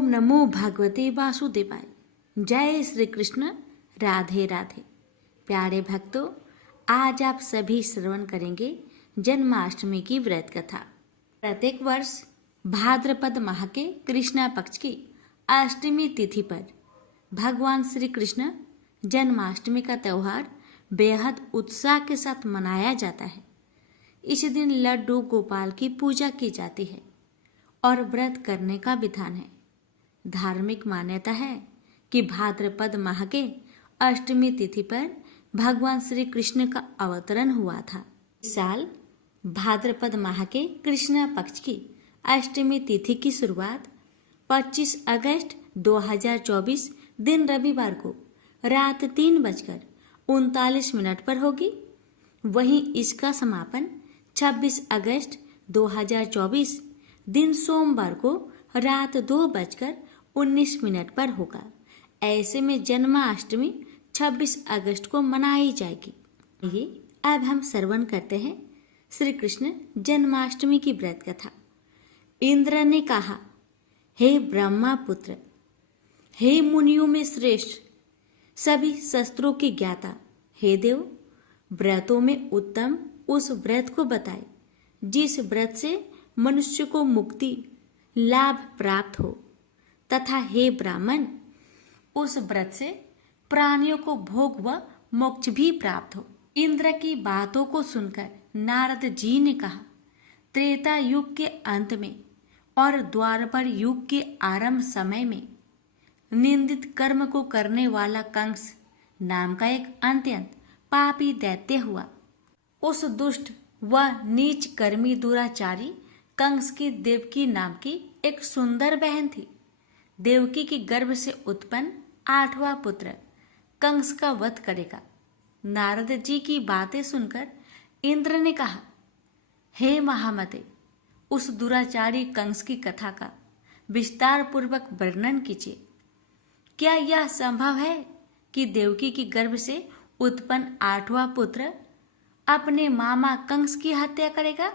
ओम नमो भगवते वासुदेवाय। जय श्री कृष्ण। राधे राधे। प्यारे भक्तों, आज आप सभी श्रवण करेंगे जन्माष्टमी की व्रत कथा। प्रत्येक वर्ष भाद्रपद माह के कृष्णा पक्ष की अष्टमी तिथि पर भगवान श्री कृष्ण जन्माष्टमी का त्यौहार बेहद उत्साह के साथ मनाया जाता है। इस दिन लड्डू गोपाल की पूजा की जाती है और व्रत करने का विधान है। धार्मिक मान्यता है कि भाद्रपद माह के अष्टमी तिथि पर भगवान श्री कृष्ण का अवतरण हुआ था। इस साल भाद्रपद माह के कृष्णा पक्ष की अष्टमी तिथि की शुरुआत 25 अगस्त 2024 दिन रविवार को रात 3:39 पर होगी। वहीं इसका समापन 26 अगस्त 2024 दिन सोमवार को रात 2:19 पर होगा। ऐसे में जन्माष्टमी 26 अगस्त को मनाई जाएगी। ये अब हम श्रवण करते हैं श्री कृष्ण जन्माष्टमी की व्रत कथा। इंद्र ने कहा, हे ब्रह्मा पुत्र, हे मुनियों में श्रेष्ठ, सभी शस्त्रों के ज्ञाता, हे देव, व्रतों में उत्तम उस व्रत को बताए जिस व्रत से मनुष्य को मुक्ति लाभ प्राप्त हो, तथा हे ब्राह्मण, उस व्रत से प्राणियों को भोग व मोक्ष भी प्राप्त हो। इंद्र की बातों को सुनकर नारद जी ने कहा, त्रेता युग के अंत में और द्वापर युग के आरंभ समय में निंदित कर्म को करने वाला कंस नाम का एक अत्यंत पापी दैत्य हुआ। उस दुष्ट व नीच कर्मी दुराचारी कंस की देवकी नाम की एक सुंदर बहन थी। देवकी के गर्भ से उत्पन्न 8वां पुत्र कंस का वध करेगा। नारद जी की बातें सुनकर इंद्र ने कहा, हे महामते, उस दुराचारी कंस की कथा का विस्तार पूर्वक वर्णन कीजिए। क्या यह संभव है कि देवकी के गर्भ से उत्पन्न 8वां पुत्र अपने मामा कंस की हत्या करेगा?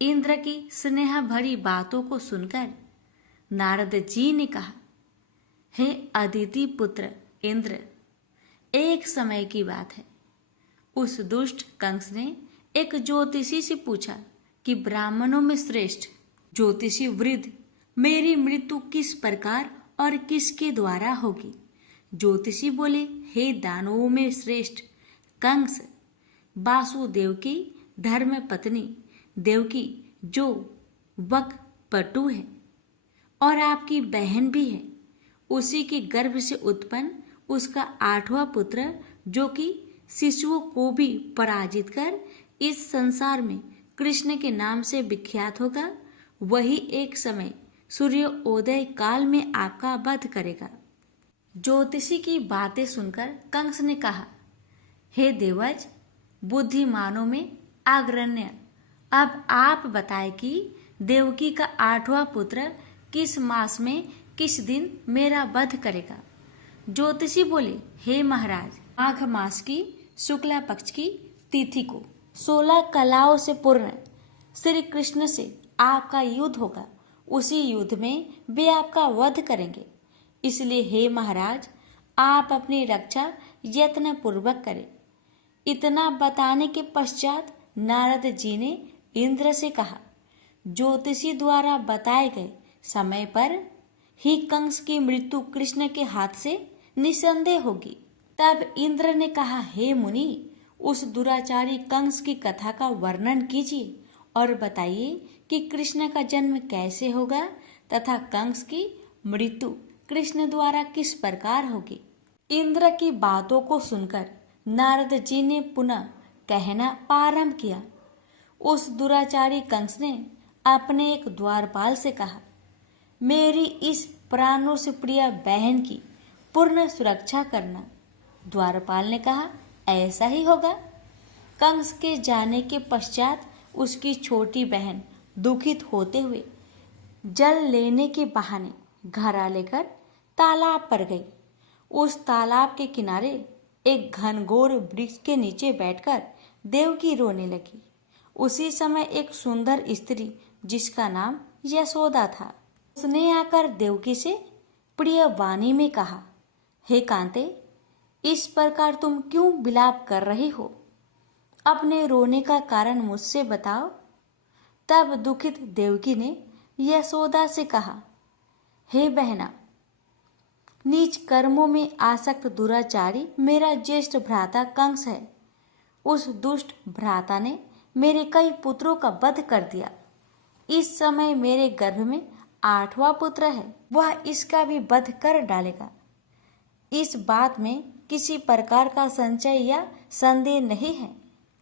इंद्र की स्नेह भरी बातों को सुनकर नारद जी ने कहा, हे अदिति पुत्र इंद्र, एक समय की बात है। उस दुष्ट कंस ने एक ज्योतिषी से पूछा कि ब्राह्मणों में श्रेष्ठ ज्योतिषी वृद्ध मेरी मृत्यु किस प्रकार और किसके द्वारा होगी? ज्योतिषी बोले, हे दानवों में श्रेष्ठ कंस, वासुदेव की धर्म पत्नी देवकी जो वक पटु है और आपकी बहन भी है, उसी के गर्भ से उत्पन्न उसका 8वां पुत्र जो कि शिशुओं को भी पराजित कर इस संसार में कृष्ण के नाम से विख्यात होगा, वही एक समय सूर्योदय काल में आपका वध करेगा। ज्योतिषी की बातें सुनकर कंस ने कहा, हे देवज, बुद्धिमानों में अग्रण्य, अब आप बताएं कि देवकी का 8वां पुत्र किस मास में किस दिन मेरा वध करेगा? ज्योतिषी बोले, हे महाराज, माघ मास की शुक्ला पक्ष की तिथि को 16 कलाओं से पूर्ण श्री कृष्ण से आपका युद्ध होगा। उसी युद्ध में वे आपका वध करेंगे। इसलिए हे महाराज, आप अपनी रक्षा यत्न पूर्वक करें। इतना बताने के पश्चात नारद जी ने इंद्र से कहा, ज्योतिषी द्वारा बताए गए समय पर ही कंस की मृत्यु कृष्ण के हाथ से निसंदेह होगी। तब इंद्र ने कहा, हे मुनि, उस दुराचारी कंस की कथा का वर्णन कीजिए और बताइए कि कृष्ण का जन्म कैसे होगा तथा कंस की मृत्यु कृष्ण द्वारा किस प्रकार होगी। इंद्र की बातों को सुनकर नारद जी ने पुनः कहना प्रारंभ किया। उस दुराचारी कंस ने अपने एक द्वारपाल से कहा, मेरी इस प्राणों से प्रिय बहन की पूर्ण सुरक्षा करना। द्वारपाल ने कहा, ऐसा ही होगा। कंस के जाने के पश्चात उसकी छोटी बहन दुखित होते हुए जल लेने के बहाने घड़ा लेकर तालाब पर गई। उस तालाब के किनारे एक घनघोर वृक्ष के नीचे बैठकर देवकी रोने लगी। उसी समय एक सुंदर स्त्री जिसका नाम यशोदा था, उसने आकर देवकी से प्रिय वाणी में कहा, हे कांते, इस प्रकार तुम क्यों विलाप कर रही हो? अपने रोने का कारण मुझसे बताओ। तब दुखित देवकी ने यशोदा से कहा, हे बहना, नीच कर्मों में आसक्त दुराचारी मेरा ज्येष्ठ भ्राता कंस है। उस दुष्ट भ्राता ने मेरे कई पुत्रों का वध कर दिया। इस समय मेरे गर्भ में 8वां पुत्र है, वह इसका भी वध कर डालेगा। इस बात में किसी प्रकार का संशय या संदेह नहीं है,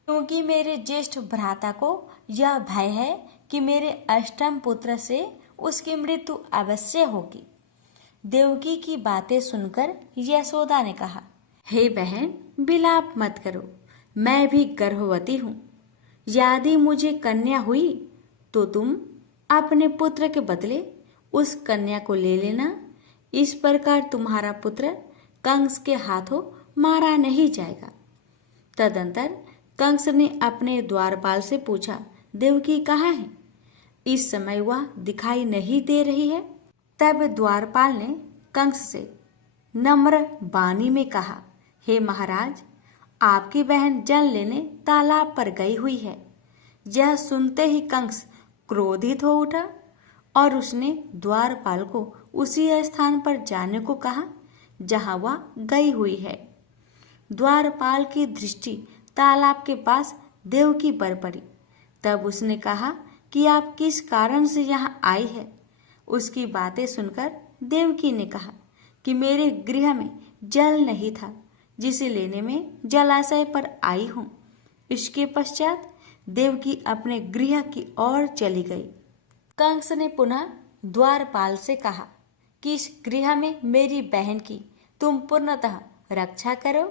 क्योंकि मेरे ज्येष्ठ भ्राता को यह भय है कि मेरे अष्टम पुत्र से उसकी मृत्यु अवश्य होगी। देवकी की बातें सुनकर यशोदा ने कहा, हे बहन, विलाप मत करो, मैं भी गर्भवती हूँ। यदि मुझे कन्या हुई तो तुम अपने पुत्र के बदले उस कन्या को ले लेना। इस प्रकार तुम्हारा पुत्र कंस के हाथों मारा नहीं जाएगा। तदंतर कंस ने अपने द्वारपाल से पूछा, देवकी कहाँ है? इस समय वह दिखाई नहीं दे रही है। तब द्वारपाल ने कंस से नम्र वाणी में कहा, हे महाराज, आपकी बहन जल लेने तालाब पर गई हुई है। यह सुनते ही कंस क्रोधित हो उठा और उसने द्वारपाल को उसी स्थान पर जाने को कहा जहां वह गई हुई है। द्वारपाल की दृष्टि तालाब के पास देवकी पर पड़ी। तब उसने कहा कि आप किस कारण से यहाँ आई है। उसकी बातें सुनकर देवकी ने कहा कि मेरे गृह में जल नहीं था, जिसे लेने में जलाशय पर आई हूँ। इसके पश्चात देवकी अपने गृह की ओर चली गई। कंस ने पुनः द्वारपाल से कहा कि इस गृह में मेरी बहन की तुम पूर्णतः रक्षा करो।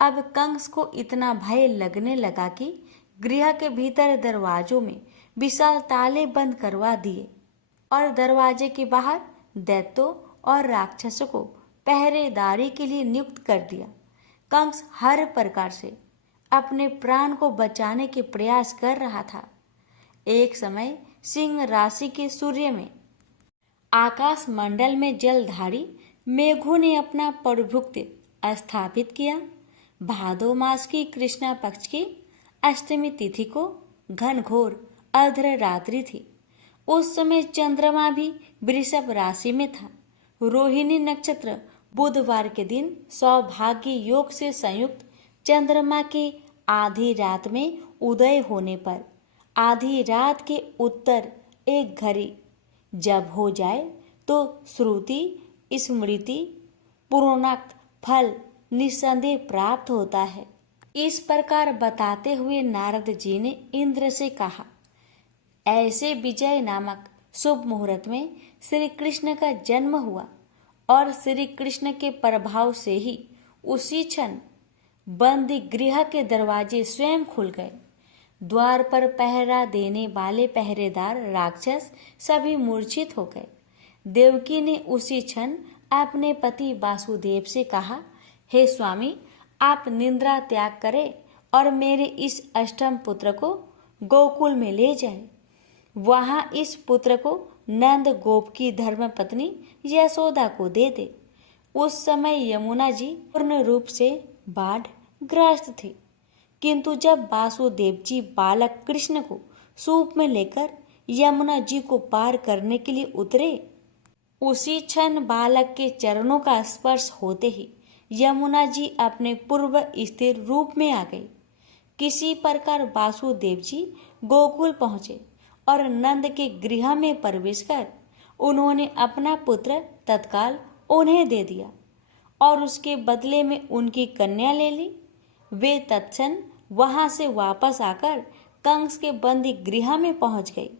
अब कंस को इतना भय लगने लगा कि गृह के भीतर दरवाजों में विशाल ताले बंद करवा दिए और दरवाजे के बाहर दैत्यों और राक्षसों को पहरेदारी के लिए नियुक्त कर दिया। कंस हर प्रकार से अपने प्राण को बचाने के प्रयास कर रहा था। एक समय सिंह राशि के सूर्य में आकाश मंडल में जलधारी मेघों ने अपना प्रभुत्व स्थापित किया। भादो मास की कृष्णा पक्ष की अष्टमी तिथि को घनघोर अर्ध रात्रि थी। उस समय चंद्रमा भी वृषभ राशि में था। रोहिणी नक्षत्र बुधवार के दिन सौभाग्य योग से संयुक्त चंद्रमा के आधी रात में उदय होने पर आधी रात के उत्तर एक घड़ी जब हो जाए तो श्रुति स्मृति पूर्णोक्त फल निस्संदेह प्राप्त होता है। इस प्रकार बताते हुए नारद जी ने इंद्र से कहा, ऐसे विजय नामक शुभ मुहूर्त में श्री कृष्ण का जन्म हुआ और श्री कृष्ण के प्रभाव से ही उसी क्षण बंदी गृह के दरवाजे स्वयं खुल गए। द्वार पर पहरा देने वाले पहरेदार राक्षस सभी मूर्छित हो गए। देवकी ने उसी क्षण अपने पति वासुदेव से कहा, हे स्वामी, आप निंद्रा त्याग करें और मेरे इस अष्टम पुत्र को गोकुल में ले जाएं। वहां इस पुत्र को नंद गोप की धर्मपत्नी यशोदा को दे दे। उस समय यमुना जी पूर्ण रूप से बाढ़ ग्रस्त थे, किंतु जब वासुदेव जी बालक कृष्ण को सूप में लेकर यमुना जी को पार करने के लिए उतरे, उसी क्षण बालक के चरणों का स्पर्श होते ही यमुना जी अपने पूर्व स्थिर रूप में आ गई। किसी प्रकार वासुदेव जी गोकुल पहुंचे और नंद के गृह में प्रवेश कर उन्होंने अपना पुत्र तत्काल उन्हें दे दिया और उसके बदले में उनकी कन्या ले ली। वे तत्क्षण वहां से वापस आकर कंस के बंदी गृह में पहुंच गई।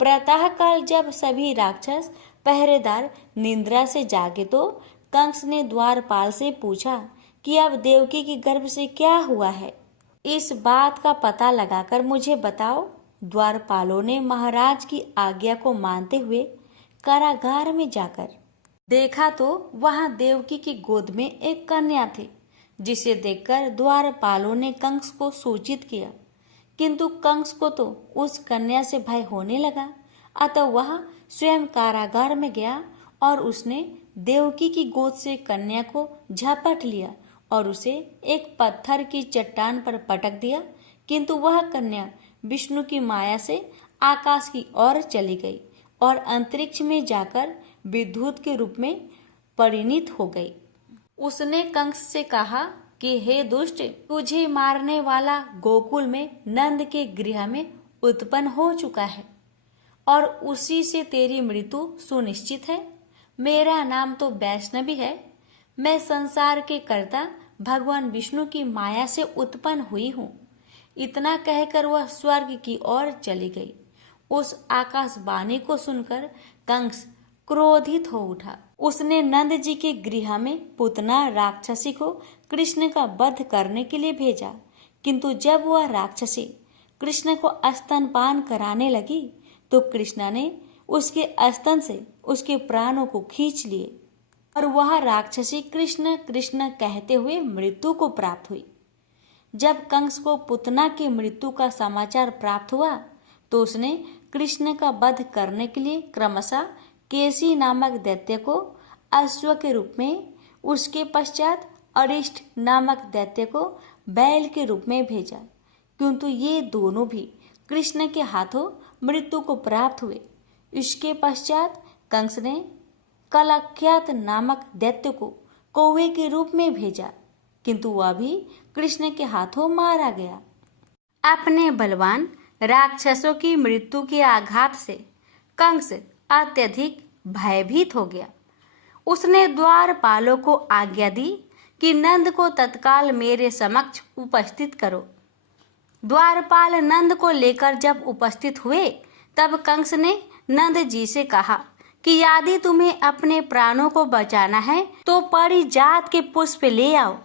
प्रातःकाल जब सभी राक्षस पहरेदार निद्रा से जागे तो कंस ने द्वारपाल से पूछा कि अब देवकी की गर्भ से क्या हुआ है। इस बात का पता लगाकर मुझे बताओ। द्वारपालों ने महाराज की आज्ञा को मानते हुए कारागार में जाकर देखा तो वहां देवकी की गोद में एक कन्या थी, जिसे देखकर द्वारपालों ने कंस को सूचित किया, किंतु कंस को तो उस कन्या से भय होने लगा, अतः वह स्वयं कारागार में गया और उसने देवकी की गोद से कन्या को झपट लिया और उसे एक पत्थर की चट्टान पर पटक दिया, किंतु वह कन्या विष्णु की माया से आकाश की ओर चली गई और अंतरिक्ष में जाकर विद्युत के रूप में परिणित हो गई। उसने कंस से कहा कि हे दुष्ट, तुझे मारने वाला गोकुल में नंद के गृह में उत्पन्न हो चुका है और उसी से तेरी मृत्यु सुनिश्चित है। मेरा नाम तो वैष्णवी है। मैं संसार के कर्ता भगवान विष्णु की माया से उत्पन्न हुई हूँ। इतना कहकर वह स्वर्ग की ओर चली गई। उस आकाशवाणी को सुनकर कंस क्रोधित हो उठा। उसने नंद जी के गृह में पूतना राक्षसी को कृष्ण का वध करने के लिए भेजा, किंतु जब वह राक्षसी कृष्ण को स्तनपान कराने लगी तो कृष्ण ने उसके स्तन से उसके प्राणों को खींच लिए और वह राक्षसी कृष्ण कृष्ण कहते हुए मृत्यु को प्राप्त हुई। जब कंस को पूतना की मृत्यु का समाचार प्राप्त हुआ तो उसने कृष्ण का वध करने के लिए क्रमशः केसी नामक दैत्य को अश्व के रूप में, उसके पश्चात अरिष्ट नामक दैत्य को बैल के रूप में भेजा, किंतु ये दोनों भी कृष्ण के हाथों मृत्यु को प्राप्त हुए। इसके पश्चात कंस ने कलख्यात नामक दैत्य को कौवे के रूप में भेजा, किंतु वह भी कृष्ण के हाथों मारा गया। अपने बलवान राक्षसों की मृत्यु के आघात से कंस अत्यधिक भयभीत हो गया। उसने द्वारपालों को आज्ञा दी कि नंद को तत्काल मेरे समक्ष उपस्थित करो। द्वारपाल नंद को लेकर जब उपस्थित हुए तब कंस ने नंद जी से कहा कि यदि तुम्हें अपने प्राणों को बचाना है तो पारिजात के पुष्प ले आओ।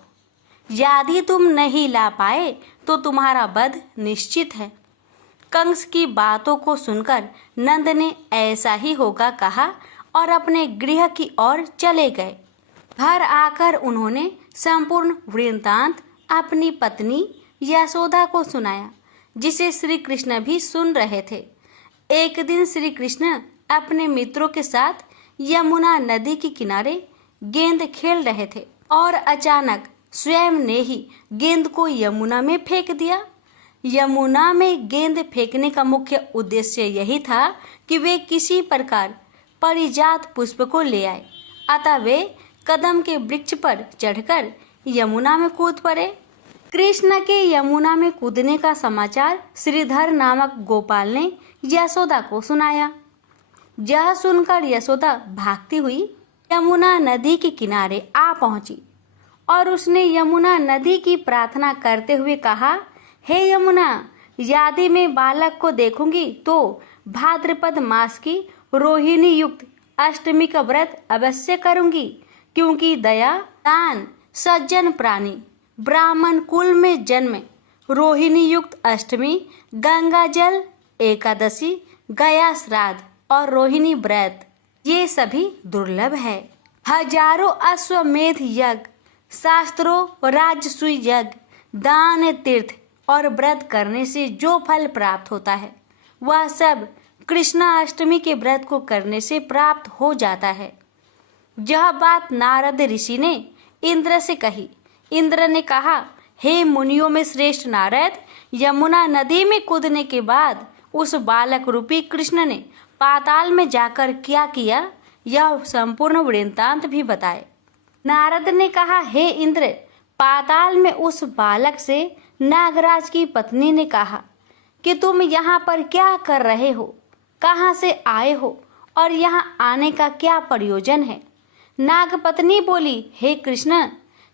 यदि तुम नहीं ला पाए तो तुम्हारा वध निश्चित है। कंस की बातों को सुनकर नंद ने ऐसा ही होगा कहा और अपने गृह की ओर चले गए। घर आकर उन्होंने संपूर्ण वृत्तांत अपनी पत्नी यशोदा को सुनाया, जिसे श्री कृष्ण भी सुन रहे थे। एक दिन श्री कृष्ण अपने मित्रों के साथ यमुना नदी के किनारे गेंद खेल रहे थे और अचानक स्वयं ने ही गेंद को यमुना में फेंक दिया। यमुना में गेंद फेंकने का मुख्य उद्देश्य यही था कि वे किसी प्रकार पारिजात पुष्प को ले आए, अतः वे कदम के वृक्ष पर चढ़कर यमुना में कूद पड़े। कृष्ण के यमुना में कूदने का समाचार श्रीधर नामक गोपाल ने यशोदा को सुनाया। यह सुनकर यशोदा भागती हुई यमुना नदी के किनारे आ पहुंची और उसने यमुना नदी की प्रार्थना करते हुए कहा, हे यमुना, यदि मैं बालक को देखूंगी तो भाद्रपद मास की रोहिणी युक्त अष्टमी का व्रत अवश्य करूंगी, क्योंकि दया, दान, सज्जन प्राणी, ब्राह्मण कुल में जन्मे, रोहिणी युक्त अष्टमी, गंगा जल एकादशी, गया श्राद्ध और रोहिणी व्रत ये सभी दुर्लभ है। हजारों अश्वमेध यज्ञ, शास्त्रों राजसूय यज्ञ, दान, तीर्थ और व्रत करने से जो फल प्राप्त होता है वह सब कृष्णाष्टमी के व्रत को करने से प्राप्त हो जाता है। यह बात नारद ऋषि ने इंद्र से कही। इंद्र ने कहा, हे मुनियों में श्रेष्ठ नारद, यमुना नदी में कूदने के बाद उस बालक रूपी कृष्ण ने पाताल में जाकर क्या किया, यह संपूर्ण वृत्तांत भी बताए। नारद ने कहा, हे इंद्र, पाताल में उस बालक से नागराज की पत्नी ने कहा कि तुम यहाँ पर क्या कर रहे हो, कहाँ से आए हो और यहाँ आने का क्या प्रयोजन है। नागपत्नी बोली, हे कृष्ण,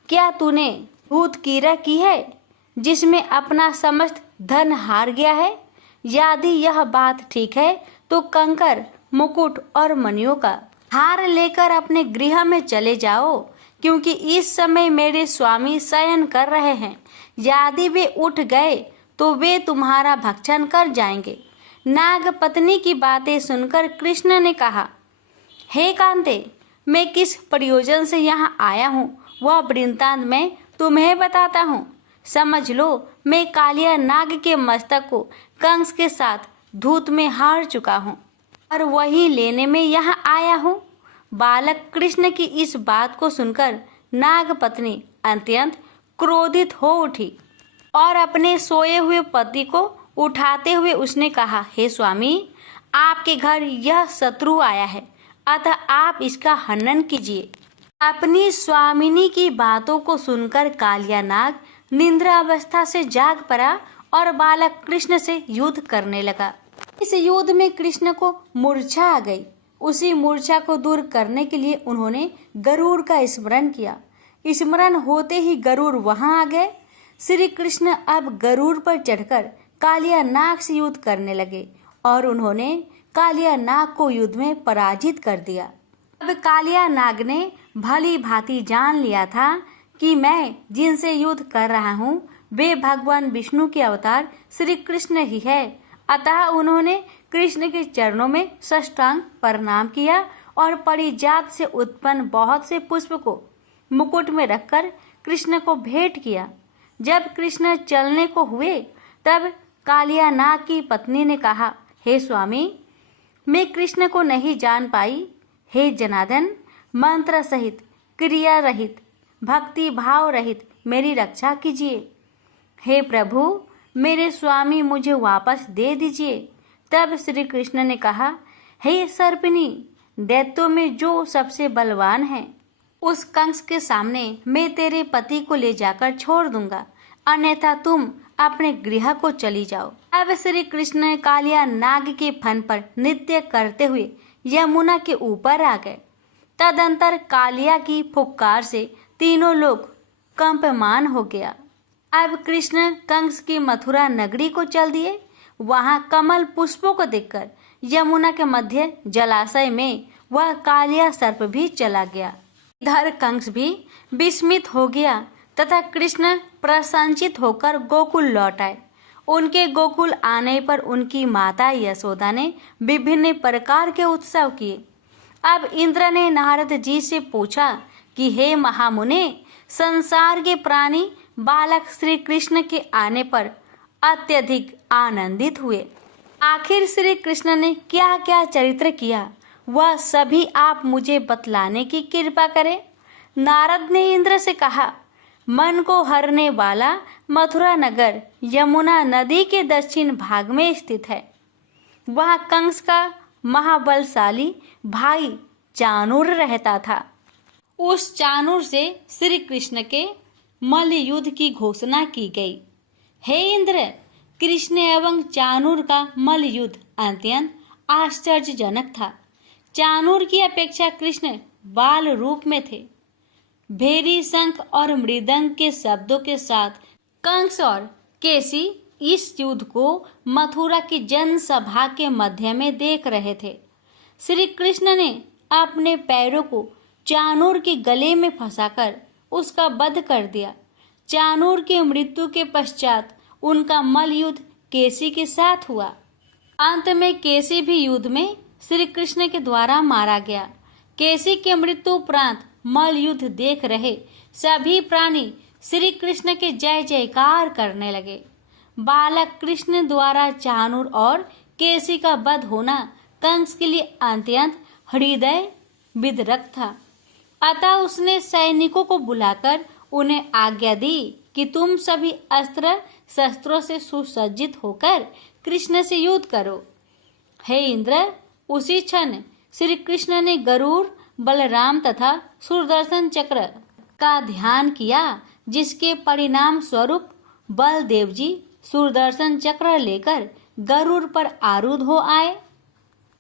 क्या तूने भूत कीरा की है जिसमें अपना समस्त धन हार गया है? यदि यह बात ठीक है तो कंकर, मुकुट और मणियों का हार लेकर अपने गृह में चले जाओ, क्योंकि इस समय मेरे स्वामी शयन कर रहे हैं। यदि वे उठ गए तो वे तुम्हारा भक्षण कर जाएंगे। नागपत्नी की बातें सुनकर कृष्ण ने कहा, हे कांते, मैं किस प्रयोजन से यहाँ आया हूँ वह वृत्तांत मैं तुम्हें बताता हूँ। समझ लो, मैं कालिया नाग के मस्तक को कंस के साथ धूत में हार चुका हूँ। और वही लेने में यहाँ आया हूँ। बालक कृष्ण की इस बात को सुनकर नाग पत्नी अत्यंत क्रोधित हो उठी और अपने सोए हुए पति को उठाते हुए उसने कहा, हे स्वामी, आपके घर यह शत्रु आया है, अतः आप इसका हनन कीजिए। अपनी स्वामिनी की बातों को सुनकर कालिया नाग निद्रावस्था से जाग पड़ा और बालक कृष्ण से युद्ध करने लगा। इस युद्ध में कृष्ण को मूर्छा आ गई। उसी मूर्छा को दूर करने के लिए उन्होंने गरुड़ का स्मरण किया। स्मरण होते ही गरुड़ वहां आ गए। श्री कृष्ण अब गरुड़ पर चढ़कर कालिया नाग से युद्ध करने लगे और उन्होंने कालिया नाग को युद्ध में पराजित कर दिया। अब कालिया नाग ने भली भांति जान लिया था कि मैं जिनसे युद्ध कर रहा हूँ वे भगवान विष्णु के अवतार श्री कृष्ण ही है। अतः उन्होंने कृष्ण के चरणों में साष्टांग प्रणाम किया और परिजात से उत्पन्न बहुत से पुष्प को मुकुट में रखकर कृष्ण को भेंट किया। जब कृष्ण चलने को हुए तब कालिया नाग की पत्नी ने कहा, हे स्वामी, मैं कृष्ण को नहीं जान पाई। हे जनार्दन, मंत्र सहित, क्रिया रहित, भक्ति भाव रहित मेरी रक्षा कीजिए। हे प्रभु, मेरे स्वामी मुझे वापस दे दीजिए। तब श्री कृष्ण ने कहा, हे सर्पिणी, दैत्यों में जो सबसे बलवान है उस कंस के सामने मैं तेरे पति को ले जाकर छोड़ दूंगा, अन्यथा तुम अपने गृह को चली जाओ। अब श्री कृष्ण कालिया नाग के फन पर नृत्य करते हुए यमुना के ऊपर आ गए। तदंतर कालिया की फुक्कार से तीनों लोग कंपमान हो गया। अब कृष्ण कंस की मथुरा नगरी को चल दिए। वहां कमल पुष्पों को देखकर यमुना के मध्य जलाशय में वह कालिया सर्प भी चला गया। इधर कंस भी विस्मित हो गया तथा कृष्ण प्रसन्नचित होकर गोकुल लौट आए। उनके गोकुल आने पर उनकी माता यशोदा ने विभिन्न प्रकार के उत्सव किए। अब इंद्र ने नारद जी से पूछा कि हे महामुने, संसार के प्राणी बालक श्री कृष्ण के आने पर अत्यधिक आनंदित हुए। आखिर श्री कृष्ण ने क्या क्या चरित्र किया वह सभी आप मुझे बतलाने की कृपा करें। नारद ने इंद्र से कहा, मन को हरने वाला मथुरा नगर यमुना नदी के दक्षिण भाग में स्थित है। वहाँ कंस का महाबलशाली भाई चाणूर रहता था। उस चाणूर से श्री कृष्ण के मल्ल युद्ध की घोषणा की गई। हे इंद्र, कृष्ण एवं चाणूर का मल्ल युद्ध अत्यंत आश्चर्यजनक था। चाणूर की अपेक्षा कृष्ण बाल रूप में थे। भेरी, शंख और मृदंग के शब्दों के साथ कंस और केसी इस युद्ध को मथुरा की जनसभा के मध्य में देख रहे थे। श्री कृष्ण ने अपने पैरों को चाणूर के गले में फंसाकर उसका वध कर दिया। चाणूर की मृत्यु के पश्चात उनका मल्ल युद्ध केसी के साथ हुआ। अंत में केसी भी युद्ध में श्री कृष्ण के द्वारा मारा गया। केसी के मृत्यु उपरांत मल्ल युद्ध देख रहे सभी प्राणी श्री कृष्ण के जय जयकार करने लगे। बालक कृष्ण द्वारा चाणूर और केसी का वध होना कंस के लिए अत्यंत हृदय विदारक था। अतः उसने सैनिकों को बुलाकर उन्हें आज्ञा दी कि तुम सभी अस्त्र शस्त्रों से सुसज्जित होकर कृष्ण से युद्ध करो। हे इंद्र, उसी क्षण श्री कृष्ण ने गरुड़, बलराम तथा सुदर्शन चक्र का ध्यान किया, जिसके परिणाम स्वरूप बलदेव जी सुदर्शन चक्र लेकर गरुड़ पर आरूढ़ हो आए।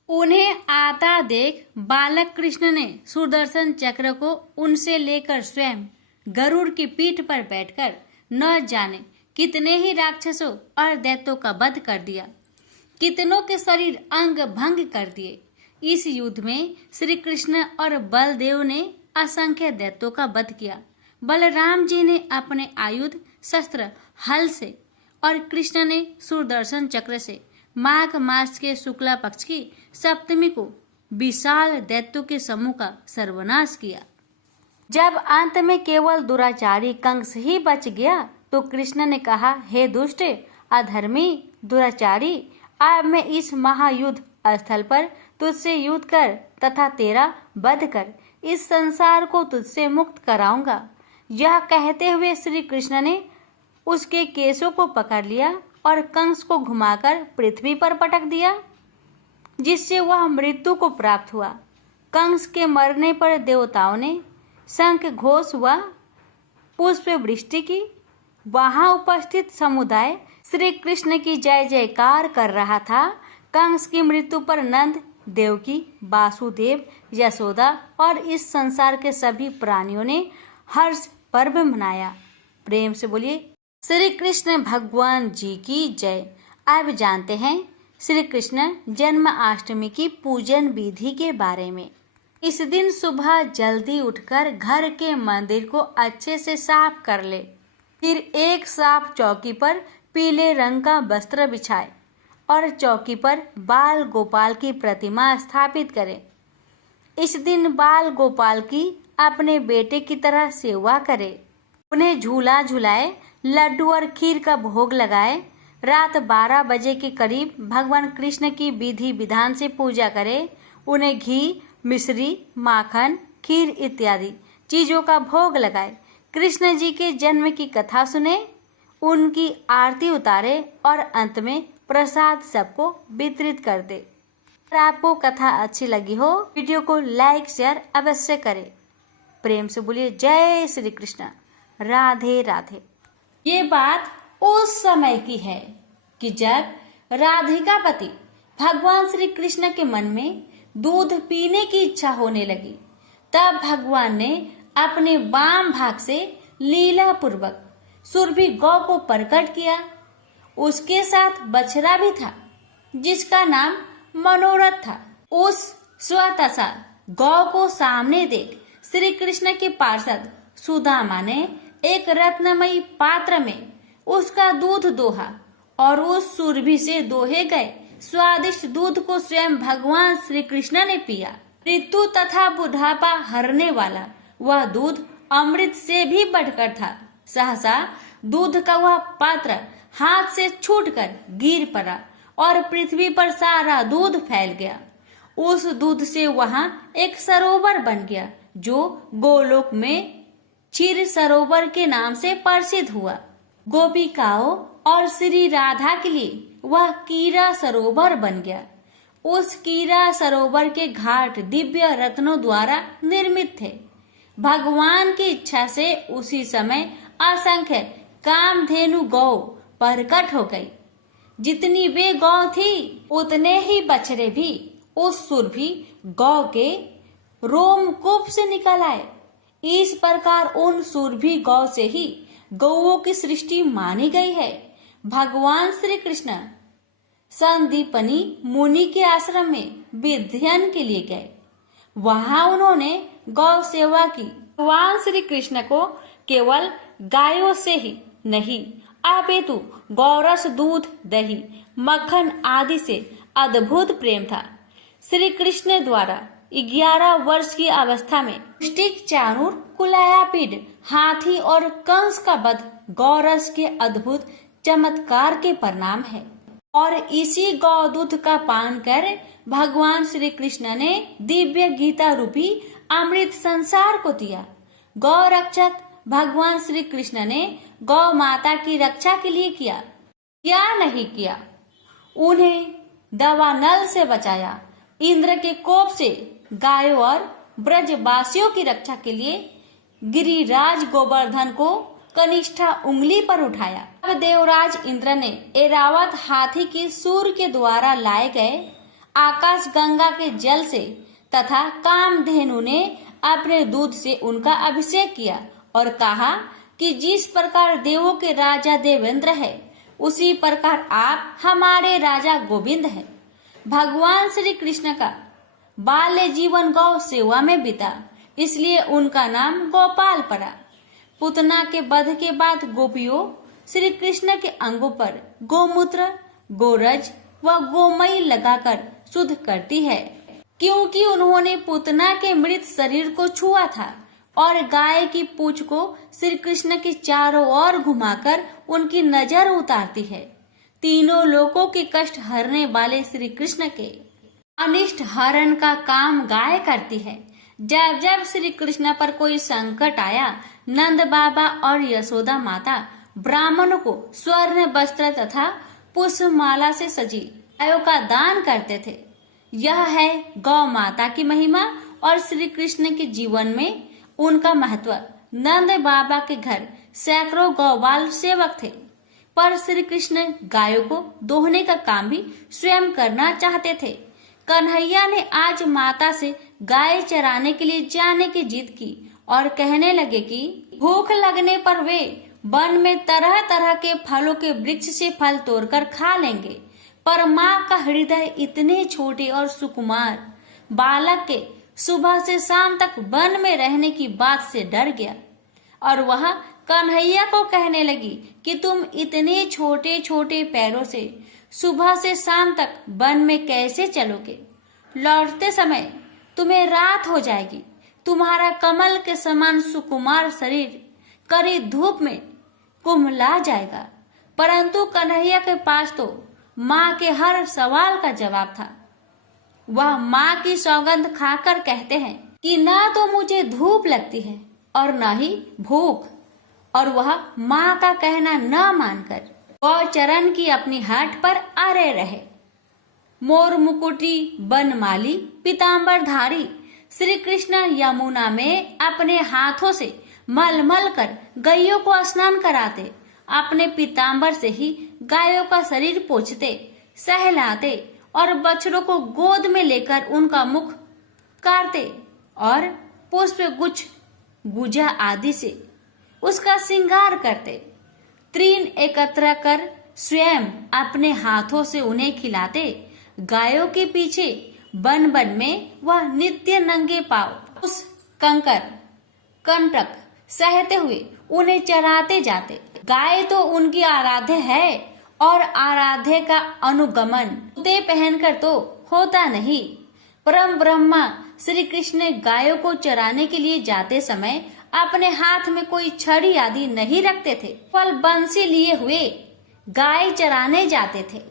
उन्हें आता देख बालक कृष्ण ने सुदर्शन चक्र को उनसे लेकर स्वयं गरुड़ की पीठ पर बैठकर न जाने कितने ही राक्षसों और दैत्यों का वध कर दिया। कितनों के शरीर अंग भंग कर दिए। इस युद्ध में श्री कृष्ण और बलदेव ने असंख्य दैत्यों का वध किया। बलराम जी ने अपने आयुध शस्त्र हल से और कृष्ण ने सुदर्शन चक्र से माघ मास के शुक्ला पक्ष की सप्तमी को विशाल दैत्यों के समूह का सर्वनाश किया। जब अंत में केवल दुराचारी कंस ही बच गया तो कृष्ण ने कहा, हे दुष्ट, अधर्मी, दुराचारी, अब मैं इस महायुद्ध स्थल पर तुझसे युद्ध कर तथा तेरा वध कर इस संसार को तुझसे मुक्त कराऊंगा। यह कहते हुए श्री कृष्ण ने उसके केसों को पकड़ लिया और कंस को घुमाकर पृथ्वी पर पटक दिया, जिससे वह मृत्यु को प्राप्त हुआ। कंस के मरने पर देवताओं ने शंख घोष व पुष्प वृष्टि की। वहां उपस्थित समुदाय श्री कृष्ण की जय जयकार कर रहा था। कंस की मृत्यु पर नंद, देवकी, वासुदेव, यशोदा और इस संसार के सभी प्राणियों ने हर्ष पर्व मनाया। प्रेम से बोलिए श्री कृष्ण भगवान जी की जय। अब जानते हैं श्री कृष्ण जन्माष्टमी की पूजन विधि के बारे में। इस दिन सुबह जल्दी उठकर घर के मंदिर को अच्छे से साफ कर ले। फिर एक साफ चौकी पर पीले रंग का वस्त्र बिछाए और चौकी पर बाल गोपाल की प्रतिमा स्थापित करें। इस दिन बाल गोपाल की अपने बेटे की तरह सेवा करे। उन्हें झूला झुलाए, लड्डू और खीर का भोग लगाए। रात 12 बजे के करीब भगवान कृष्ण की विधि विधान से पूजा करे। उन्हें घी, मिश्री, माखन, खीर इत्यादि चीजों का भोग लगाए। कृष्ण जी के जन्म की कथा सुने, उनकी आरती उतारे और अंत में प्रसाद सबको वितरित कर दे। अगर आपको कथा अच्छी लगी हो, वीडियो को लाइक शेयर अवश्य करें। प्रेम से बोलिए जय श्री कृष्ण, राधे राधे। ये बात उस समय की है कि जब राधिका पति भगवान श्री कृष्ण के मन में दूध पीने की इच्छा होने लगी, तब भगवान ने अपने वाम भाग से लीला पूर्वक सुरभि गौ को प्रकट किया। उसके साथ बछड़ा भी था जिसका नाम मनोरथ था। उस स्वतसा गौ को सामने देख श्री कृष्ण के पार्षद सुदामा ने एक रत्नमयी पात्र में उसका दूध दोहा और उस सुरभि से दोहे गए स्वादिष्ट दूध को स्वयं भगवान श्री कृष्ण ने पिया। ऋतु तथा बुढ़ापा हरने वाला वह दूध अमृत से भी बढ़कर था। सहसा दूध का वह पात्र हाथ से छूटकर गिर पड़ा और पृथ्वी पर सारा दूध फैल गया। उस दूध से वहां एक सरोवर बन गया जो गोलोक में क्षीर सरोवर के नाम से प्रसिद्ध हुआ। गोपिकाओं और श्री राधा के लिए वह कीरा सरोवर बन गया। उस कीरा सरोवर के घाट दिव्य रत्नों द्वारा निर्मित थे। भगवान की इच्छा से उसी समय असंख्य कामधेनु गौ प्रकट हो गई। जितनी वे गौ थी उतने ही बछड़े भी उस सुरभि गौ के रोमकूप से निकल आए। इस प्रकार उन सुरभि गौ से ही गौओं की सृष्टि मानी गई है। भगवान श्री कृष्ण संदीपनी मुनि के आश्रम में विध्ययन के लिए गए। वहां उन्होंने गौ सेवा की। भगवान श्री कृष्ण को केवल गायों से ही नहीं अपितु गौरस, दूध, दही, मक्खन आदि से अद्भुत प्रेम था। श्री कृष्ण द्वारा 11 वर्ष की अवस्था में पुष्टिक, चाणूर, कुलायापीड, हाथी और कंस का वध गौरस के अद्भुत चमत्कार के परिणाम है। और इसी गौ दूध का पान कर भगवान श्री कृष्ण ने दिव्य गीता रूपी अमृत संसार को दिया। गौ रक्षक भगवान श्री कृष्ण ने गौ माता की रक्षा के लिए किया, क्या नहीं किया। उन्हें दावानल से बचाया। इंद्र के कोप से गायों और ब्रजवासियों की रक्षा के लिए गिरिराज गोवर्धन को कनिष्ठा उंगली पर उठाया। अब देवराज इंद्र ने ऐरावत हाथी की सूर्य के द्वारा लाए गए आकाश गंगा के जल से तथा कामधेनु ने अपने दूध से उनका अभिषेक किया और कहा कि जिस प्रकार देवों के राजा देवेंद्र है उसी प्रकार आप हमारे राजा गोविंद हैं। भगवान श्री कृष्ण का बाल्य जीवन गौ सेवा में बीता, इसलिए उनका नाम गोपाल पड़ा। पुतना के वध के बाद गोपियों श्री कृष्ण के अंगों पर गोमूत्र, गोरज व गोमय लगाकर शुद्ध करती है, क्योंकि उन्होंने पुतना के मृत शरीर को छुआ था और गाय की पूंछ को श्री कृष्ण के चारों ओर घुमाकर उनकी नजर उतारती है। तीनों लोकों के कष्ट हरने वाले श्री कृष्ण के अनिष्ट हरण का काम गाय करती है। जब जब श्री कृष्ण पर कोई संकट आया, नंद बाबा और यशोदा माता ब्राह्मणों को स्वर्ण वस्त्र तथा पुष्पमाला से सजी गायों का दान करते थे। यह है गौ माता की महिमा और श्री कृष्ण के जीवन में उनका महत्व। नंद बाबा के घर सैकड़ों गौपाल सेवक थे, पर श्री कृष्ण गायों को दोहने का काम भी स्वयं करना चाहते थे। कन्हैया ने आज माता से गाय चराने के लिए जाने की जिद की और कहने लगे कि भूख लगने पर वे वन में तरह तरह के फलों के वृक्ष से फल तोड़कर खा लेंगे। पर माँ का हृदय इतने छोटे और सुकुमार बालक के सुबह से शाम तक वन में रहने की बात से डर गया और वह कन्हैया को कहने लगी कि तुम इतने छोटे छोटे पैरों से सुबह से शाम तक वन में कैसे चलोगे? लौटते समय तुम्हें रात हो जाएगी। तुम्हारा कमल के समान सुकुमार शरीर कड़ी धूप में कुम्हला जाएगा। परंतु कन्हैया के पास तो माँ के हर सवाल का जवाब था। वह माँ की सौगंध खाकर कहते हैं कि ना तो मुझे धूप लगती है और न ही भूख, और वह माँ का कहना न मानकर गौचरण की अपनी हाट पर अड़े रहे। मोर मुकुटी बनमाली पीताम्बरधारी श्री कृष्ण यमुना में अपने हाथों से मल कर गायों को स्नान कराते, अपने पीताम्बर से ही गायों का शरीर पोंछते, सहलाते और बछड़ों को गोद में लेकर उनका मुख काटते और पुष्प गुच्छ गुजा आदि से उसका श्रृंगार करते। तृण एकत्र कर स्वयं अपने हाथों से उन्हें खिलाते। गायों के पीछे वन वन में वह नित्य नंगे पांव उस कंकर कंटक सहते हुए उन्हें चराते जाते। गाय तो उनकी आराध्य है और आराध्य का अनुगमन जूते पहनकर तो होता नहीं। परम ब्रह्मा श्री कृष्ण गायों को चराने के लिए जाते समय अपने हाथ में कोई छड़ी आदि नहीं रखते थे, केवल बंसी लिए हुए गाय चराने जाते थे।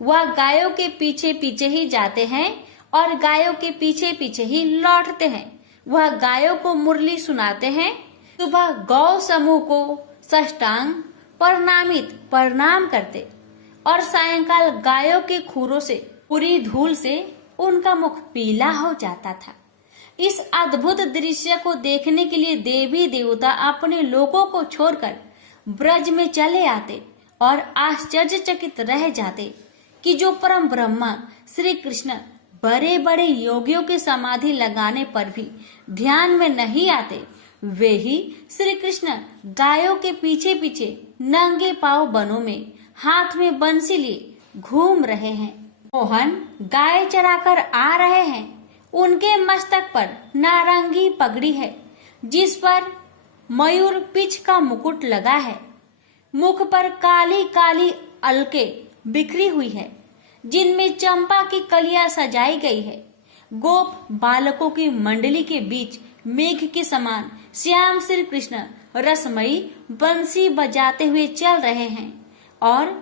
वह गायों के पीछे पीछे ही जाते हैं और गायों के पीछे पीछे ही लौटते हैं। वह गायों को मुरली सुनाते हैं। सुबह गौ समूह को साष्टांग प्रणाम करते और सायंकाल गायों के खुरों से पूरी धूल से उनका मुख पीला हो जाता था। इस अद्भुत दृश्य को देखने के लिए देवी देवता अपने लोगों को छोड़कर ब्रज में चले आते और आश्चर्यचकित रह जाते कि जो परम ब्रह्मा श्री कृष्ण बड़े बड़े योगियों के समाधि लगाने पर भी ध्यान में नहीं आते, वे ही श्री कृष्ण गायों के पीछे पीछे नंगे पांव वनों में हाथ में बंसी लिए घूम रहे हैं। मोहन गाय चराकर आ रहे हैं। उनके मस्तक पर नारंगी पगड़ी है जिस पर मयूर पिच का मुकुट लगा है। मुख पर काली काली अलके बिखरी हुई है जिनमें चंपा की कलियां सजाई गई है। गोप बालकों की मंडली के बीच मेघ के समान श्याम श्री कृष्ण रसमयी बंसी बजाते हुए चल रहे हैं और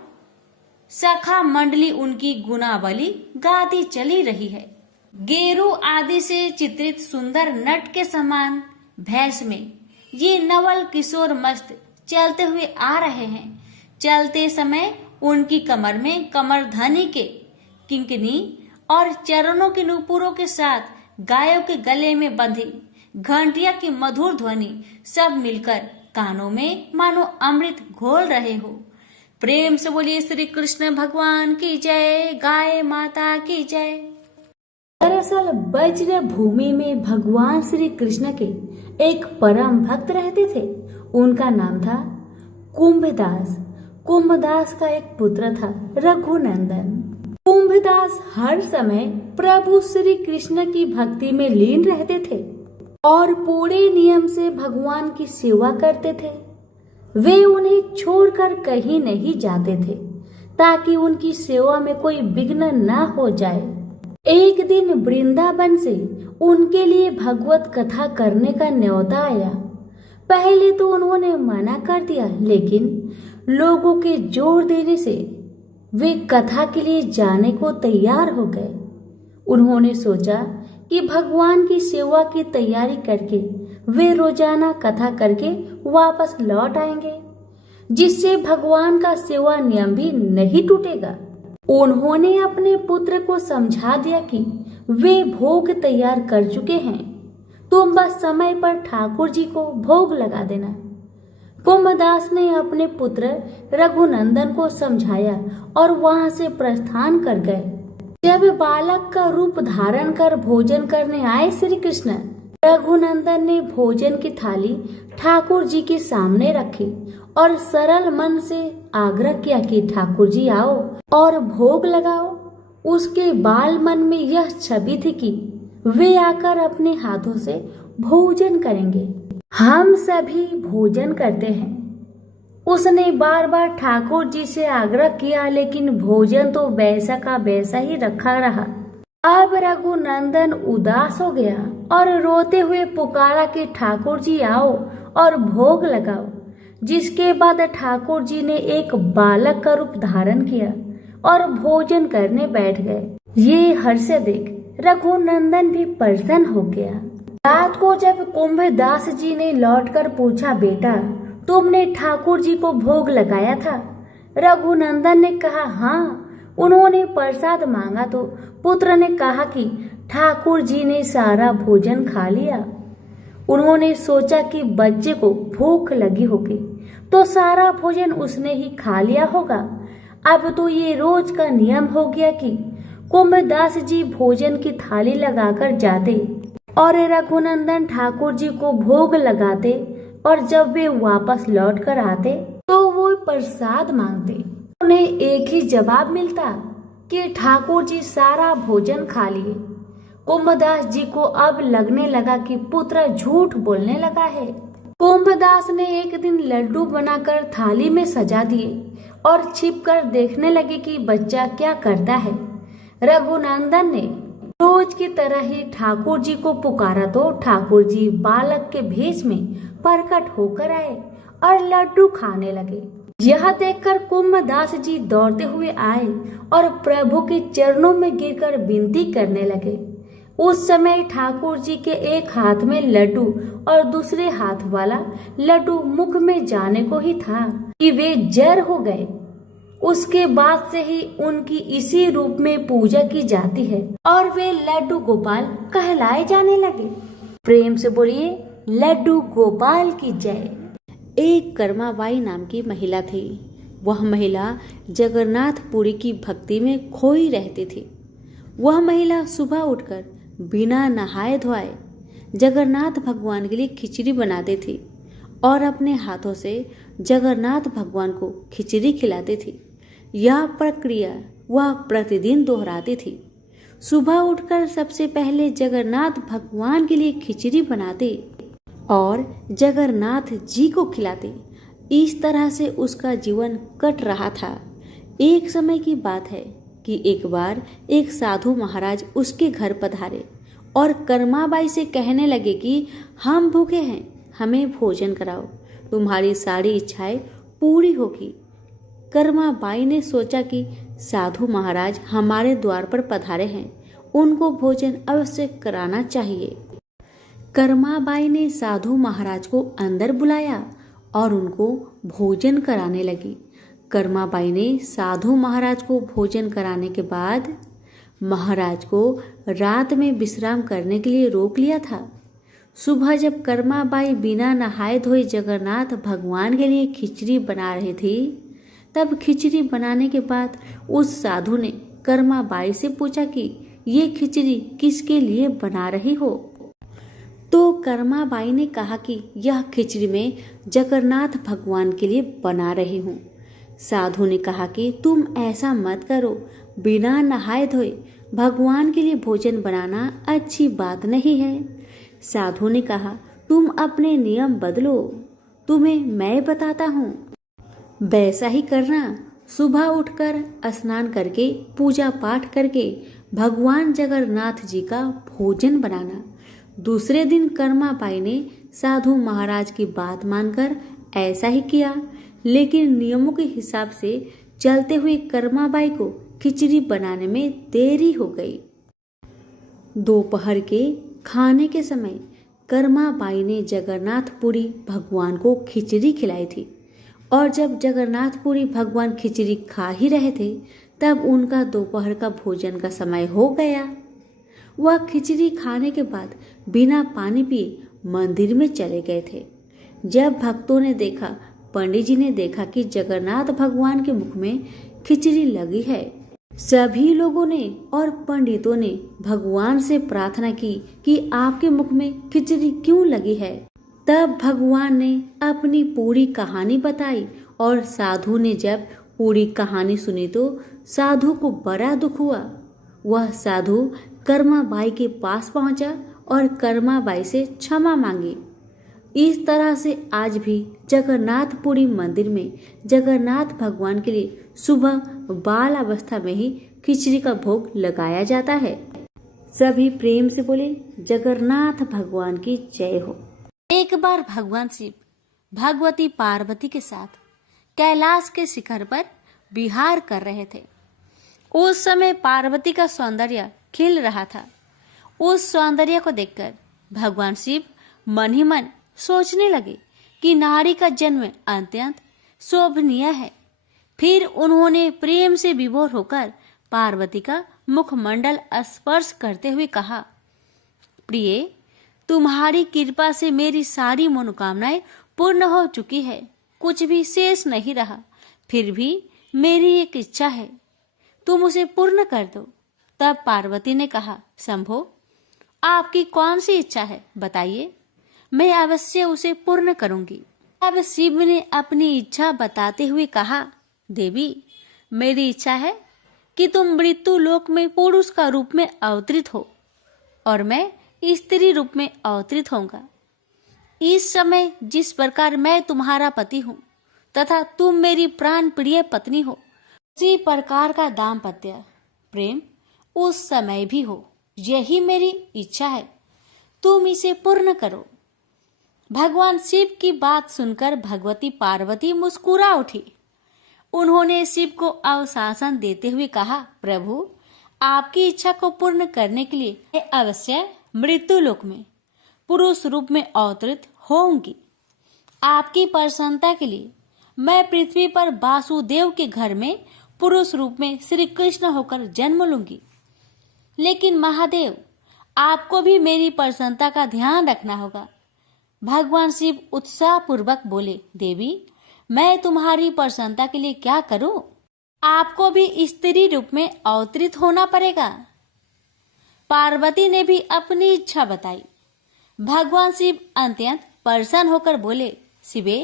सखा मंडली उनकी गुणावली गाती चली रही है। गेरू आदि से चित्रित सुंदर नट के समान भैंस में ये नवल किशोर मस्त चलते हुए आ रहे हैं। चलते समय उनकी कमर में कमरधनी के किंकनी और चरणों के नूपुरों के साथ गायों के गले में बंधी घंटिया की मधुर ध्वनि सब मिलकर कानों में मानो अमृत घोल रहे हो। प्रेम से बोलिए श्री कृष्ण भगवान की जय, गाय माता की जय। दरअसल वज्र भूमि में भगवान श्री कृष्ण के एक परम भक्त रहते थे। उनका नाम था कुंभदास। कुंभदास का एक पुत्र था रघुनंदन। कुंभदास हर समय प्रभु श्री कृष्ण की भक्ति में लीन रहते थे और पूरे नियम से भगवान की सेवा करते थे। वे उन्हें छोड़कर कहीं नहीं जाते थे ताकि उनकी सेवा में कोई विघ्न न हो जाए। एक दिन वृंदावन से उनके लिए भगवत कथा करने का न्योता आया। पहले तो उन्होंने मना कर दिया, लेकिन लोगों के जोर देने से वे कथा के लिए जाने को तैयार हो गए। उन्होंने सोचा कि भगवान की सेवा की तैयारी करके वे रोजाना कथा करके वापस लौट आएंगे, जिससे भगवान का सेवा नियम भी नहीं टूटेगा। उन्होंने अपने पुत्र को समझा दिया कि वे भोग तैयार कर चुके हैं, तुम बस समय पर ठाकुर जी को भोग लगा देना। कुंभदास ने अपने पुत्र रघुनंदन को समझाया और वहां से प्रस्थान कर गए। जब बालक का रूप धारण कर भोजन करने आए श्री कृष्ण, रघुनंदन ने भोजन की थाली ठाकुर जी के सामने रखी और सरल मन से आग्रह किया कि ठाकुर जी आओ और भोग लगाओ। उसके बाल मन में यह छवि थी कि वे आकर अपने हाथों से भोजन करेंगे। हम सभी भोजन करते हैं। उसने बार बार ठाकुर जी से आग्रह किया, लेकिन भोजन तो वैसा का वैसा ही रखा रहा। अब रघुनंदन उदास हो गया और रोते हुए पुकारा कि ठाकुर जी आओ और भोग लगाओ। जिसके बाद ठाकुर जी ने एक बालक का रूप धारण किया और भोजन करने बैठ गए। ये हर्ष देख रघुनंदन भी प्रसन्न हो गया। रात को जब कुंभदास जी ने लौटकर पूछा, बेटा तुमने ठाकुर जी को भोग लगाया था? रघुनंदन ने कहा, हाँ। उन्होंने प्रसाद मांगा तो पुत्र ने कहा कि ठाकुर जी ने सारा भोजन खा लिया। उन्होंने सोचा कि बच्चे को भूख लगी होगी तो सारा भोजन उसने ही खा लिया होगा। अब तो ये रोज का नियम हो गया कि कुंभदास जी भोजन की थाली लगाकर जाते और रघुनंदन ठाकुर जी को भोग लगाते, और जब वे वापस लौट कर आते तो वो प्रसाद मांगते। उन्हें एक ही जवाब मिलता कि ठाकुर जी सारा भोजन खा लिए। कुंभदास जी को अब लगने लगा कि पुत्र झूठ बोलने लगा है। कुंभदास ने एक दिन लड्डू बनाकर थाली में सजा दिए और छिपकर देखने लगे कि बच्चा क्या करता है। रघुनंदन ने रोज की तरह ही ठाकुर जी को पुकारा तो ठाकुर जी बालक के भेष में प्रकट होकर आए और लड्डू खाने लगे। यह देखकर कुंभदास जी दौड़ते हुए आए और प्रभु के चरणों में गिरकर विनती करने लगे। उस समय ठाकुर जी के एक हाथ में लड्डू और दूसरे हाथ वाला लड्डू मुख में जाने को ही था कि वे जर हो गए। उसके बाद से ही उनकी इसी रूप में पूजा की जाती है और वे लड्डू गोपाल कहलाए जाने लगे। प्रेम से बोलिए लड्डू गोपाल की जय। एक कर्माबाई नाम की महिला थी। वह महिला जगन्नाथपुरी की भक्ति में खोई रहती थी। वह महिला सुबह उठकर बिना नहाए धोए जगन्नाथ भगवान के लिए खिचड़ी बनाती थी और अपने हाथों से जगन्नाथ भगवान को खिचड़ी खिलाती थी। यह प्रक्रिया वह प्रतिदिन दोहराती थी। सुबह उठकर सबसे पहले जगन्नाथ भगवान के लिए खिचड़ी बनाते और जगन्नाथ जी को खिलाते। इस तरह से उसका जीवन कट रहा था। एक समय की बात है कि एक बार एक साधु महाराज उसके घर पधारे और कर्माबाई से कहने लगे कि हम भूखे हैं, हमें भोजन कराओ, तुम्हारी सारी इच्छाएं पूरी होगी। कर्माबाई ने सोचा कि साधु महाराज हमारे द्वार पर पधारे हैं, उनको भोजन अवश्य कराना चाहिए। कर्माबाई ने साधु महाराज को अंदर बुलाया और उनको भोजन कराने लगी। कर्माबाई ने साधु महाराज को भोजन कराने के बाद महाराज को रात में विश्राम करने के लिए रोक लिया था। सुबह जब कर्माबाई बिना नहाए धोए जगन्नाथ भगवान के लिए खिचड़ी बना रही थी, तब खिचड़ी बनाने के बाद उस साधु ने कर्माबाई से पूछा कि ये खिचड़ी किसके लिए बना रही हो। तो कर्माबाई ने कहा कि यह खिचड़ी मैं जगन्नाथ भगवान के लिए बना रही हूँ। साधु ने कहा कि तुम ऐसा मत करो, बिना नहाए धोए भगवान के लिए भोजन बनाना अच्छी बात नहीं है। साधु ने कहा तुम अपने नियम बदलो, तुम्हें मैं बताता हूँ, वैसा ही करना। सुबह उठकर स्नान करके पूजा पाठ करके भगवान जगन्नाथ जी का भोजन बनाना। दूसरे दिन कर्माबाई ने साधु महाराज की बात मानकर ऐसा ही किया, लेकिन नियमों के हिसाब से चलते हुए कर्माबाई को खिचड़ी बनाने में देरी हो गई। दोपहर के खाने के समय कर्माबाई ने जगन्नाथपुरी भगवान को खिचड़ी खिलाई थी और जब जगन्नाथपुरी भगवान खिचड़ी खा ही रहे थे तब उनका दोपहर का भोजन का समय हो गया। वह खिचड़ी खाने के बाद बिना पानी पिए मंदिर में चले गए थे। जब भक्तों ने देखा, पंडित जी ने देखा कि जगन्नाथ भगवान के मुख में खिचड़ी लगी है, सभी लोगों ने और पंडितों ने भगवान से प्रार्थना की कि आपके मुख में खिचड़ी क्यों लगी है। तब भगवान ने अपनी पूरी कहानी बताई और साधु ने जब पूरी कहानी सुनी तो साधु को बड़ा दुख हुआ। वह साधु कर्माबाई के पास पहुंचा और कर्माबाई से क्षमा मांगी। इस तरह से आज भी जगन्नाथपुरी मंदिर में जगन्नाथ भगवान के लिए सुबह बाल अवस्था में ही खिचड़ी का भोग लगाया जाता है। सभी प्रेम से बोले जगन्नाथ भगवान की जय हो। एक बार भगवान शिव भगवती पार्वती के साथ कैलाश के शिखर पर विहार कर रहे थे। उस समय पार्वती का सौंदर्य खिल रहा था। उस सौंदर्य को देखकर भगवान शिव मन ही मन सोचने लगे कि नारी का जन्म अत्यंत शोभनीय है। फिर उन्होंने प्रेम से विभोर होकर पार्वती का मुखमंडल स्पर्श करते हुए कहा, प्रिय, तुम्हारी कृपा से मेरी सारी मनोकामनाएं पूर्ण हो चुकी है, कुछ भी शेष नहीं रहा। फिर भी मेरी एक इच्छा है, तुम उसे पूर्ण कर दो। तब पार्वती ने कहा, शंभो, आपकी कौन सी इच्छा है, बताइए, मैं अवश्य उसे पूर्ण करूंगी। अब शिव ने अपनी इच्छा बताते हुए कहा, देवी, मेरी इच्छा है कि तुम मृत्यु लोक में पुरुष का रूप में अवतरित हो और मैं स्त्री रूप में अवतरित होऊंगा। इस समय जिस प्रकार मैं तुम्हारा पति हूँ तथा तुम मेरी प्राण प्रिय पत्नी हो, उसी प्रकार का दाम्पत्य प्रेम उस समय भी हो। यही मेरी इच्छा है, तुम इसे पूर्ण करो। भगवान शिव की बात सुनकर भगवती पार्वती मुस्कुरा उठी। उन्होंने शिव को आश्वासन देते हुए कहा, प्रभु, आपकी इच्छा को पूर्ण करने के लिए मैं अवश्य मृत्यु लोक में पुरुष रूप में अवतरित होंगी। आपकी प्रसन्नता के लिए मैं पृथ्वी पर वासुदेव के घर में पुरुष रूप में श्री कृष्ण होकर जन्म लूंगी। लेकिन महादेव, आपको भी मेरी प्रसन्नता का ध्यान रखना होगा। भगवान शिव उत्साह पूर्वक बोले, देवी, मैं तुम्हारी प्रसन्नता के लिए क्या करूं? आपको भी स्त्री रूप में अवतरित होना पड़ेगा। पार्वती ने भी अपनी इच्छा बताई। भगवान शिव अत्यंत प्रसन्न होकर बोले, शिवे,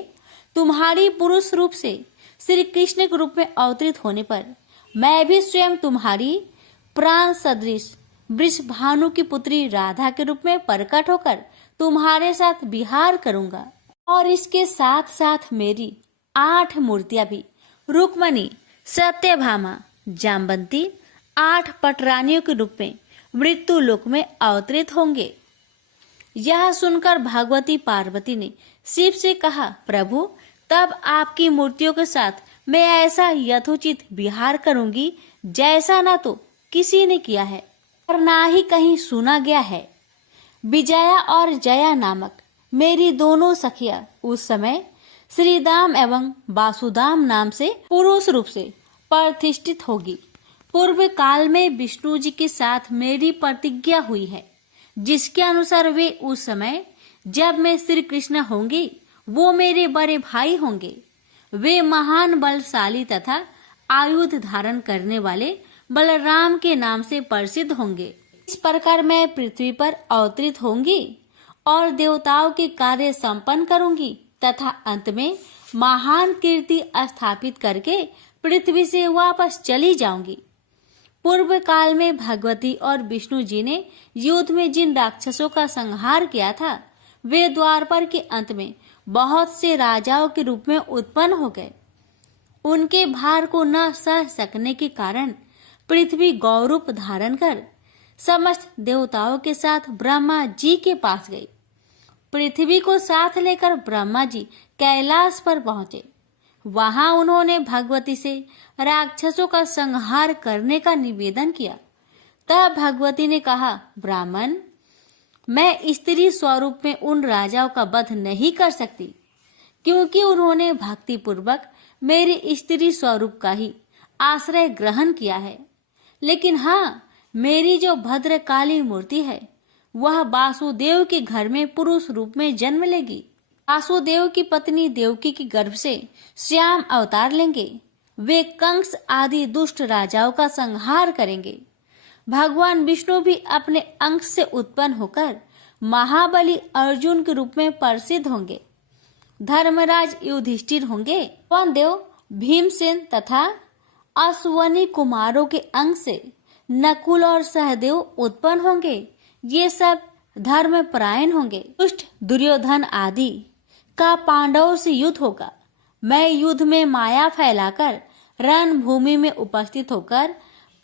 तुम्हारी पुरुष रूप से श्री कृष्ण के रूप में अवतरित होने पर मैं भी स्वयं तुम्हारी प्राण सदृश वृषभानु की पुत्री राधा के रूप में प्रकट होकर तुम्हारे साथ विहार करूंगा। और इसके साथ साथ मेरी 8 मूर्तियां भी रुक्मणी, सत्यभामा, जाम्बंती 8 पटरानियों के रूप में मृत्यु लोक में अवतरित होंगे। यह सुनकर भगवती पार्वती ने शिव से कहा, प्रभु, तब आपकी मूर्तियों के साथ मैं ऐसा यथोचित विहार करूंगी जैसा ना तो किसी ने किया है और ना ही कहीं सुना गया है। विजया और जया नामक मेरी दोनों सखियां उस समय श्रीदाम एवं वासुदाम नाम से पुरुष रूप से प्रतिष्ठित होगी। पूर्व काल में विष्णु जी के साथ मेरी प्रतिज्ञा हुई है, जिसके अनुसार वे उस समय जब मैं श्री कृष्ण होंगी वो मेरे बड़े भाई होंगे। वे महान बलशाली तथा आयुध धारण करने वाले बलराम के नाम से प्रसिद्ध होंगे। इस प्रकार मैं पृथ्वी पर अवतरित होंगी और देवताओं के कार्य संपन्न करूंगी तथा अंत में महान कीर्ति स्थापित करके पृथ्वी से वापस चली जाऊंगी। पूर्व काल में भगवती और विष्णु जी ने युद्ध में जिन राक्षसों का संहार किया था, वे द्वापर के अंत में बहुत से राजाओं के रूप में उत्पन्न हो गए। उनके भार को न सह सकने के कारण पृथ्वी गौरूप धारण कर समस्त देवताओं के साथ ब्रह्मा जी के पास गई। पृथ्वी को साथ लेकर ब्रह्मा जी कैलाश पर पहुंचे। वहां उन्होंने भगवती से राक्षसों का संहार करने का निवेदन किया। तब भगवती ने कहा, ब्राह्मण, मैं स्त्री स्वरूप में उन राजाओं का वध नहीं कर सकती, क्योंकि उन्होंने भक्ति पूर्वक मेरे स्त्री स्वरूप का ही आश्रय ग्रहण किया है। लेकिन हाँ, मेरी जो भद्रकाली मूर्ति है वह वासुदेव के घर में पुरुष रूप में जन्म लेगी। वासुदेव की पत्नी देवकी के गर्भ से श्याम अवतार लेंगे। वे कंस आदि दुष्ट राजाओं का संहार करेंगे। भगवान विष्णु भी अपने अंश से उत्पन्न होकर महाबली अर्जुन के रूप में प्रसिद्ध होंगे। धर्मराज युधिष्ठिर होंगे। पवन देव भीमसेन तथा अश्वनी कुमारों के अंश से नकुल और सहदेव उत्पन्न होंगे। ये सब धर्मपरायण होंगे। दुष्ट दुर्योधन आदि का पांडवों से युद्ध होगा। मैं युद्ध में माया फैलाकर रणभूमि में उपस्थित होकर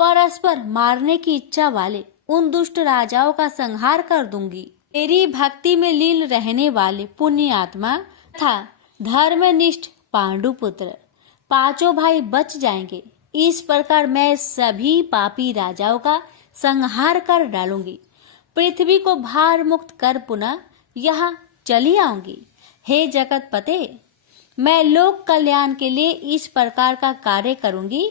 परस्पर मारने की इच्छा वाले उन दुष्ट राजाओं का संहार कर दूंगी। मेरी भक्ति में लीन रहने वाले पुण्यात्मा तथा धर्मनिष्ठ पांडुपुत्र पांचों भाई बच जाएंगे। इस प्रकार मैं सभी पापी राजाओं का संहार कर डालूंगी। पृथ्वी को भार मुक्त कर पुनः यहाँ चली आऊंगी। हे जगत पते, मैं लोक कल्याण के लिए इस प्रकार का कार्य करूंगी।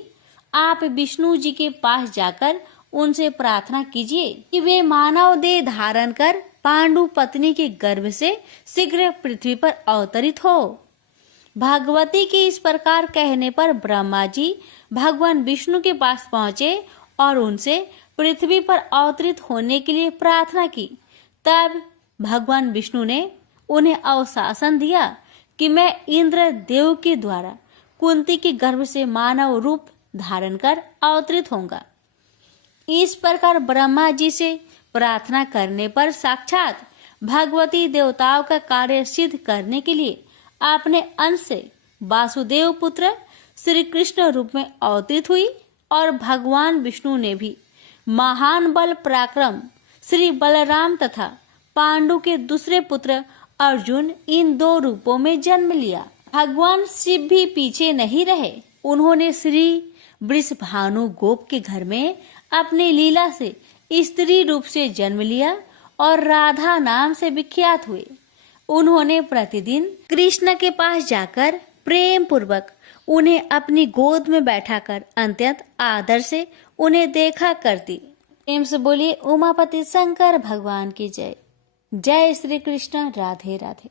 आप विष्णु जी के पास जाकर उनसे प्रार्थना कीजिए कि वे मानव देह धारण कर पांडु पत्नी के गर्भ से शीघ्र पृथ्वी पर अवतरित हो। भगवती के इस प्रकार कहने पर ब्रह्मा जी भगवान विष्णु के पास पहुंचे और उनसे पृथ्वी पर अवतरित होने के लिए प्रार्थना की। तब भगवान विष्णु ने उन्हें आश्वासन दिया कि मैं इंद्र देव के द्वारा कुंती के गर्भ से मानव रूप धारण कर अवतरित होऊंगा। इस प्रकार ब्रह्मा जी से प्रार्थना करने पर साक्षात भगवती देवताओं का कार्य सिद्ध करने के लिए अपने अंश से वासुदेव पुत्र श्री कृष्ण रूप में अवतरित हुई और भगवान विष्णु ने भी महान बल पराक्रम श्री बलराम तथा पांडु के दूसरे पुत्र अर्जुन इन दो रूपों में जन्म लिया। भगवान शिव भी पीछे नहीं रहे। उन्होंने श्री वृषभानु गोप के घर में अपनी लीला से स्त्री रूप से जन्म लिया और राधा नाम से विख्यात हुए। उन्होंने प्रतिदिन कृष्ण के पास जाकर प्रेम पूर्वक उन्हें अपनी गोद में बैठाकर अत्यंत आदर से उन्हें देखा करती। प्रेम से बोलिए उमापति शंकर भगवान की जय। जय श्री कृष्ण। राधे राधे।